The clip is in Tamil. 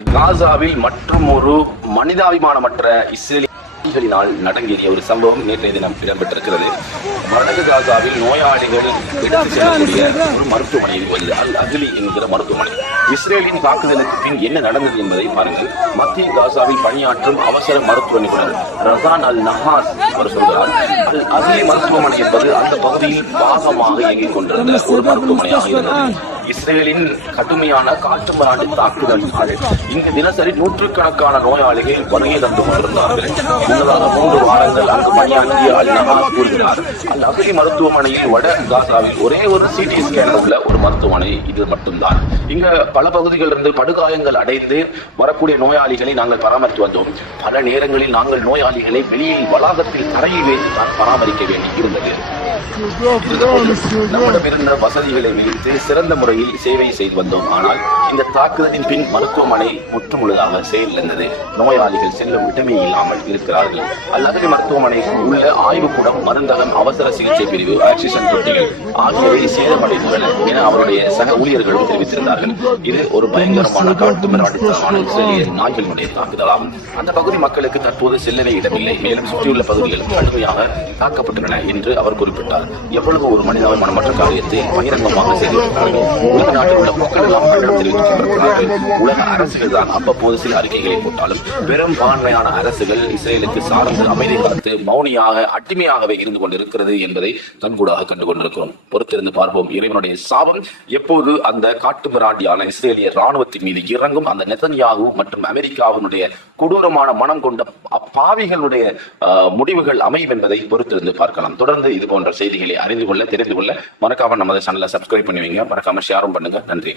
காசாவில் மற்றும் ஒரு மனிதாபிமானமற்ற இஸ்ரேலிகளினால் நடங்கேறிய ஒரு சம்பவம் நேற்றைய தினம் இடம்பெற்றிருக்கிறது. வடக்கு காசாவில் நோயாளிகள் எடுத்து செல்லக்கூடிய ஒரு மருத்துவமனையில் உள்ளது அல் அஹ்லி என்கிற மருத்துவமனை. இஸ்ரேலின் தாக்குதலுக்கு பின் என்ன நடந்தது என்பதை பாருங்கள். மத்திய காசாவில் பணியாற்றும் அவசர மருத்துவ நிபுணர் ரசான் அல் நஹாஸ் அவர் சொல்கிறார், அல் அஹ்லி மருத்துவமனை என்பது அந்த பகுதியில் பாகமாக இயங்கிக் கொண்டிருந்த ஒரு மருத்துவமனையாக இருந்தது. இஸ்ரேலின் கடுமையான காட்டுமிராண்டி தாக்குதலினால் இங்கு தினசரி நூற்றுக்கணக்கான நோயாளிகள் வருகை தந்து கொண்டிருந்தார்கள். முன்னதாக 3 வாரங்கள் அங்கு பணியாற்றிய அல் நஹாஸ் கூறுகிறார், அல் அஹ்லி மருத்துவமனையில் வட காசாவில் ஒரே ஒரு சிடி ஸ்கேன் உள்ள ஒரு மருத்துவமனை இது மட்டும்தான். இங்க பல பகுதிகளிலிருந்து படுகாயங்கள் அடைந்து வரக்கூடிய நோயாளிகளை நாங்கள் பராமரித்து வந்தோம். பல நேரங்களில் நாங்கள் நோயாளிகளை வெளியில் வளாகத்தில் தரையில் வைத்து தான் பராமரிக்க வேண்டி இருந்தது. நம்மிடம் இருந்த வசதிகளை வைத்து சிறந்த முறையில் சேவை செய்து வந்தோம். ஆனால் இந்த தாக்குதலின் பின் மருத்துவமனை முற்றுமுழுதாக செயலிழந்தது. நோயாளிகள் செல்லும் இடமே இல்லாமல் இருக்கிறார்கள். அல் அஹ்லி மருத்துவமனை உள்ள ஆய்வுக்கூடம், மருந்தகம், அவசர சிகிச்சை பிரிவு, ஆக்சிஜன் தொட்டிகள் ஆகியவை சேதமடைந்துள்ளன என அவருடைய சக ஊழியர்களும் தெரிவித்திருந்தார்கள். இது ஒரு பயங்கரமான காட்டுமிராண்டித்தனமான இஸ்ரேலிய நாய்களுடைய தாக்குதலாகும். அந்த பகுதி மக்களுக்கு தற்போது செல்லவே இடமில்லை. மேலும் சுற்றியுள்ள பகுதிகளும் கடுமையாக தாக்கப்பட்டுள்ளன என்று அவர் குறிப்பிட்டார். எவ்வளவு ஒரு மனிதாபிமானமற்ற காரியத்தை பகிரங்கமாக செய்திருக்கிறார்கள். உலக நாட்டில் உள்ள மக்கள் எல்லாம் கண்டனம் தெரிவித்துக் கொண்டிருக்கிறார்கள். உலக அரசுகள் தான் அவ்வப்போது சில அறிக்கைகளை போட்டாலும் பெரும்பான்மையான அரசுகள் இஸ்ரேலுக்கு சார்ந்து அமைதி காத்து மௌனியாக அடிமையாகவே இருந்து கொண்டிருக்கிறது என்பதை கண்கூடாக கண்டு கொண்டிருக்கிறோம். பொறுத்திருந்து பார்ப்போம். இறைவனுடைய சாபம் எப்போது அந்த காட்டுமிராண்டியான இஸ்ரேலிய ராணுவத்தின் மீது இறங்கும், அந்த நெதன்யாகு மற்றும் அமெரிக்காவினுடைய கொடூரமான மனம் கொண்ட அப்பாவிகளுடைய முடிவுகள் அமையும் என்பதை பொறுத்திருந்து பார்க்கலாம். தொடர்ந்து இது போன்ற செய்திகளை அறிந்து கொள்ள, தெரிந்து கொள்ள மறக்காம நமது சேனலை சப்ஸ்கிரைப் பண்ணுவீங்க. மறக்காம ஷேரும் பண்ணுங்க. நன்றி.